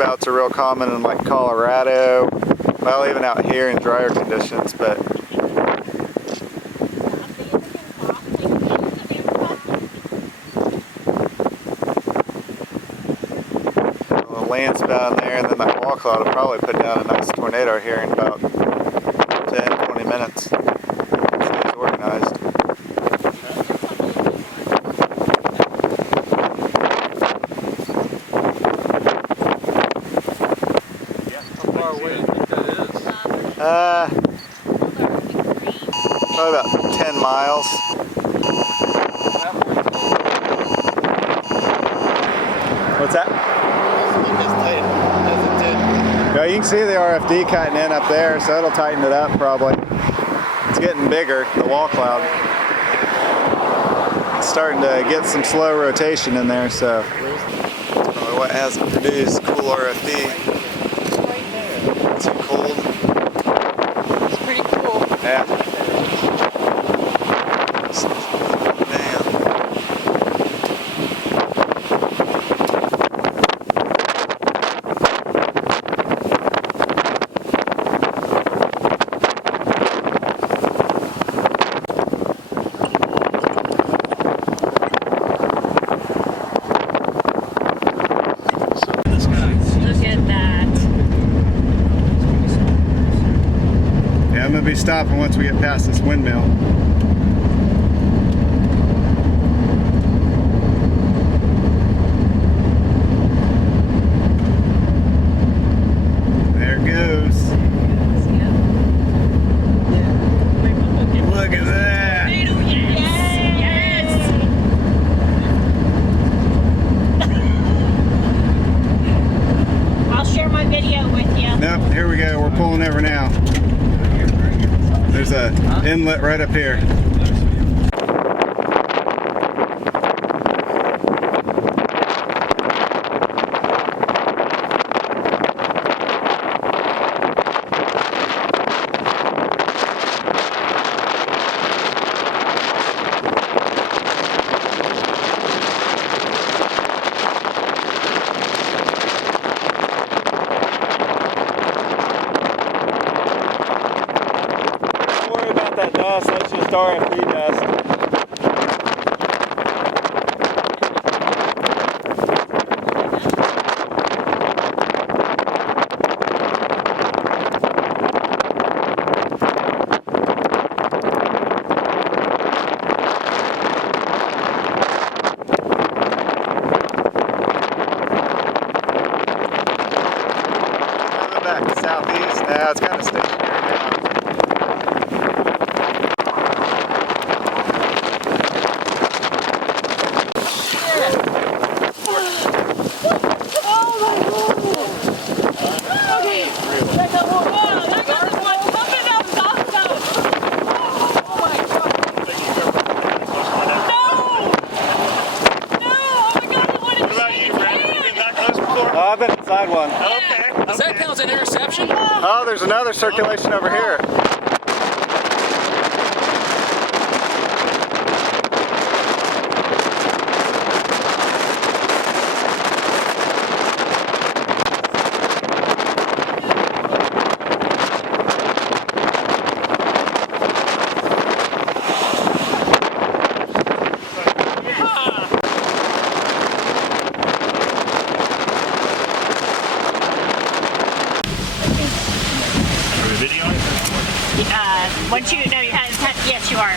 landspouts are real common in like Colorado, well, even out here in drier conditions, but the landspout in there, and then that wall cloud will probably put down a nice tornado here in about 10-20 minutes. Stays organized. Probably about 10 miles. What's that? Yeah, you can see the RFD cutting in up there, so it'll tighten it up probably. It's getting bigger, the wall cloud. It's starting to get some slow rotation in there, so that's probably what hasn't produced cool RFD. Too cold. It's pretty cool. Yeah. Damn. Look at that. Yeah, I'm going to be stopping once we get past this windmill. There it goes. Look at that. Yes! I'll share my video with you. Nope, here we go. We're pulling over now. There's an inlet right up here. That dust, that's just RFD dust. Back to southeast. Now it's kind of stationary now. I've been inside one. Okay. Does that count as an interception? Oh, there's another circulation over here. Once you know you have, yes, you are.